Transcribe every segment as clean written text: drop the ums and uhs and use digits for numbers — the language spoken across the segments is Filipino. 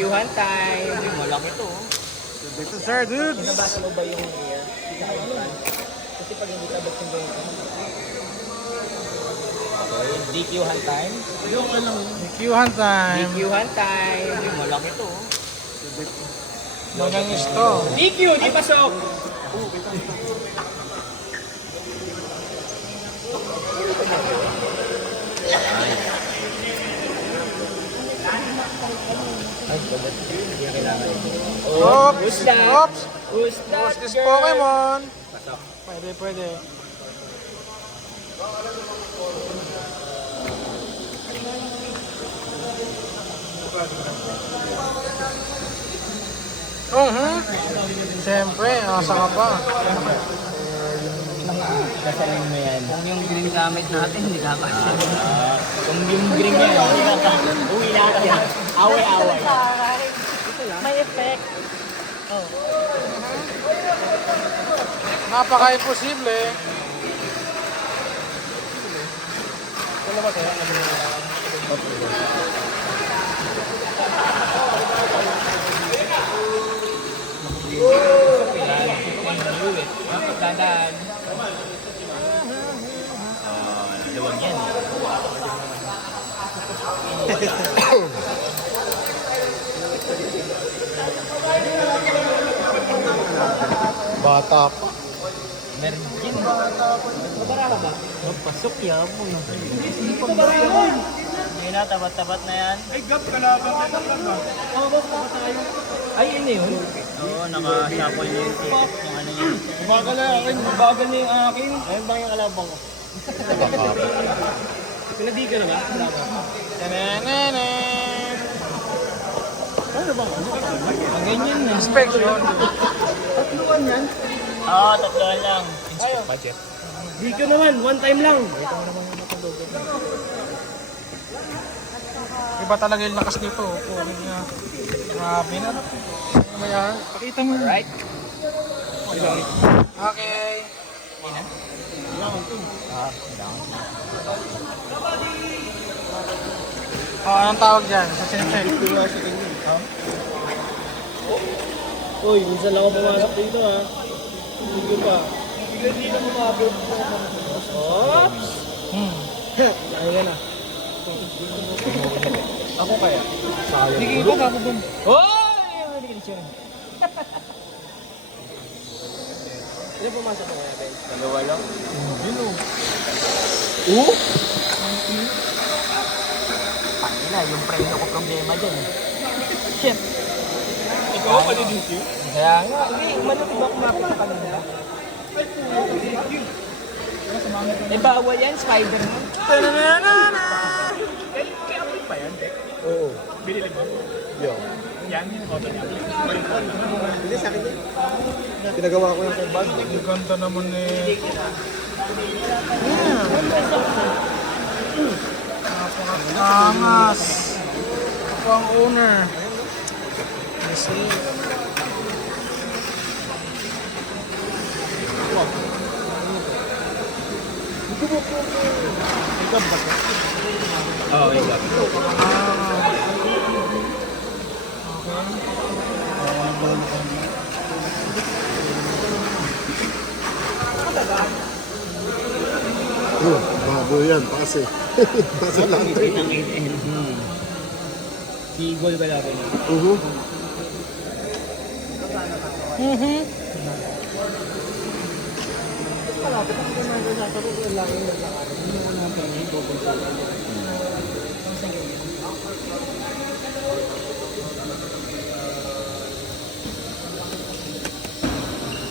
DQ1 time. Malaki to. Ito sir, dude. Nabasa mo ba yung air? Kasi pag hindi tabas yung ganito. Okay, DQ1 time. DQ1 time. DQ1 time. Malaki to. Maganis to. DQ, di pasok! Oops! Who's that? Oops! Who's that Who's this girl? Pokemon? Pasok. Pwede. Siyempre, asa ka pa. Kasalin mo yan. Kung yung green gamit natin, hindi kakasya. Kung yung green yan, hindi ka uwi natin yan. Away-away. May effect. Napaka-imposible. Wala ba kaya? Pagdadaan. Luwag yan. Bata pa. Meron yan. Mabara ka ba? Pasok yabo na. Mabara yun. Hindi na, tabat-tabat na yan. Ay, gap ka lang. Oo, boss, baka tayo. Ay, yun na yun. Oo, naka-shuffle niya yung ticket. Yung ano yun. Bagal na akin. Bagal na yung akin. Ayun ba yung kalabang ko? Pinadi ka na ba? Nenenene. Ano ba? Ang ganyan na. Inspection. Tatluan yan. Oo, tatloan lang. Budget. Di ka naman, one time lang. Iba talaga yung lakas nito. Puri niya. Grabe na. Ano ba yan? Pakita mo. Right? Okay. Anong tawag dyan? Sa check. Uy, minsan lang ako pumasok dito ha. Hindi ko pa. Hindi na kumabot. Oops! Ayun na. Ako kaya? Sige, ito na ako dun. Hoy! Hindi ka siya. Ano pumasok mo kaya, Ben? Dalawa lang. Pangina, yung preno ko problema dyan. Shit! Ikaw pa ni DQ? Kaya nga, hindi. Umano diba kumapit sa kanila? Eh, bawal yan, Spider-Man. Tananana! Kaya apoy pa yan, Dek? Oo. Binili mo? Yo. Yan, yung auto niya. Hindi sa akin din. Pinagawa ko lang sa bag. Ang ganda naman eh. Napakakangas. Ako ang owner. Yes, Oo, ikaw. Baboy yan, pase. Pase lang. Si Gol ba natin?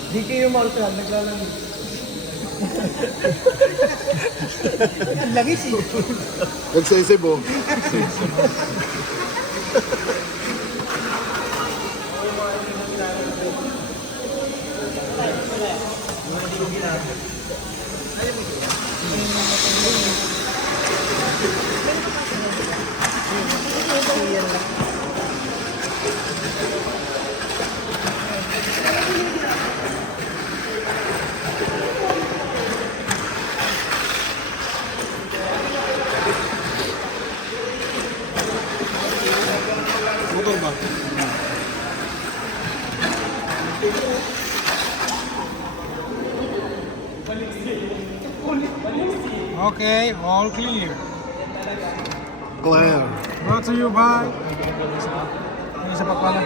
Di kayo Marshall, naglalamig. Ang langis eh. Nagsisibo. Motor ba? Okay, all clear. Claire. Brought to you by... May isa pa pala.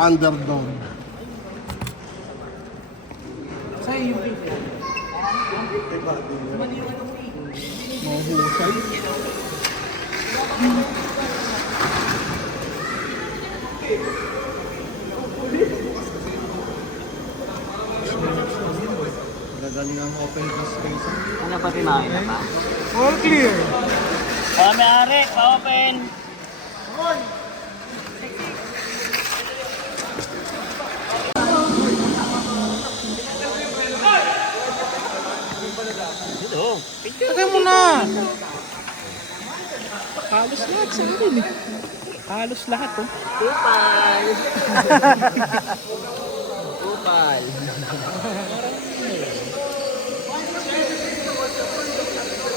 Underdog. Ano pa tinahin na pa? All clear. May-ari, pa-open. Tagay mo na. Halos lahat sa akin eh. Halos lahat oh. Upal! Upal!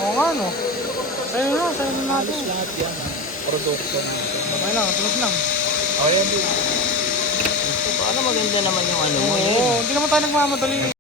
Oo nga, no? Sa'yo na natin. Lahat yan. Produkto natin. Okay lang, tulog lang. Paano maganda naman yung ano mo? Oo, hindi naman tayo nagmamadali.